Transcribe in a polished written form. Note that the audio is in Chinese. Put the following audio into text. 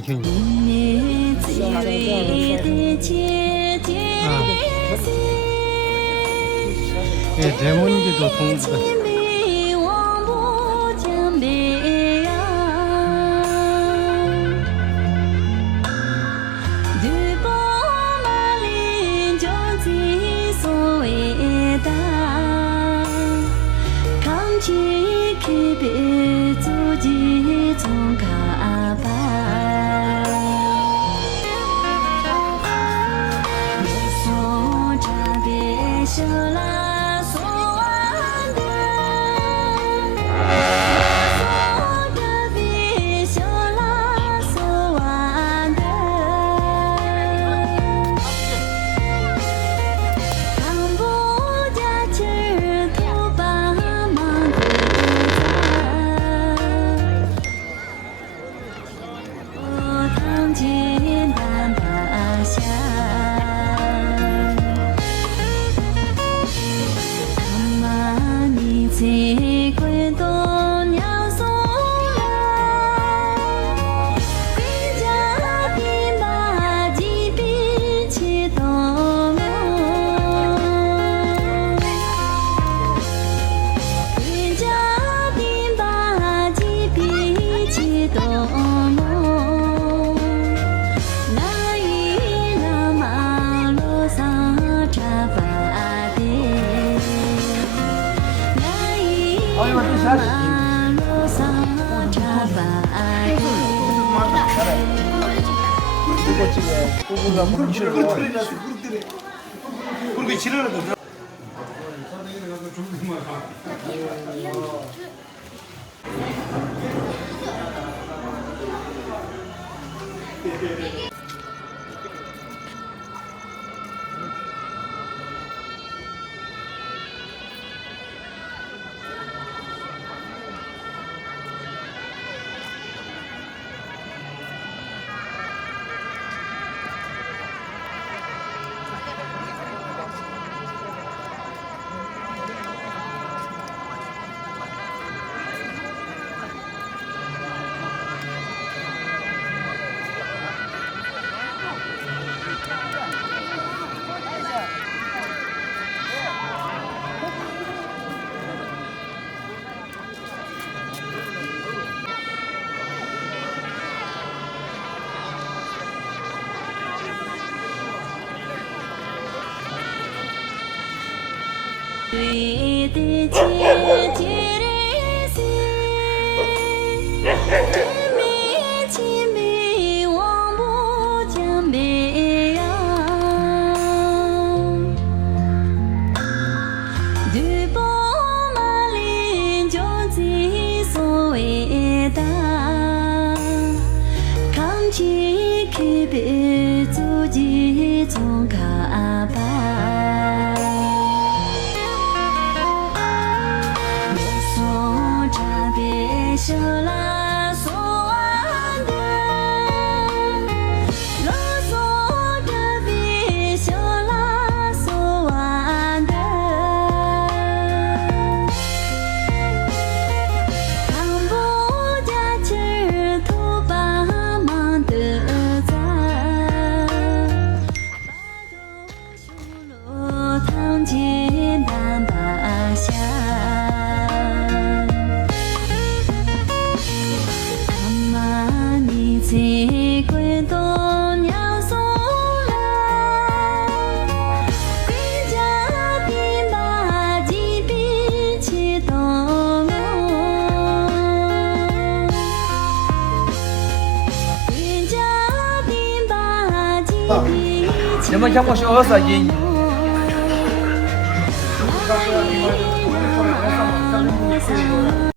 听你。这么你就做筒子。对的姐姐的心，青梅望不江北呀，对宝马林将军所伟大，抗击开北足迹从卡巴。小拉索安的，拉索的比小拉索安的，看不见枝头把忙的在，把头修罗堂前南巴下。七滚东娘送来，回家的马蹄比起东牛，回家的马蹄比起东牛。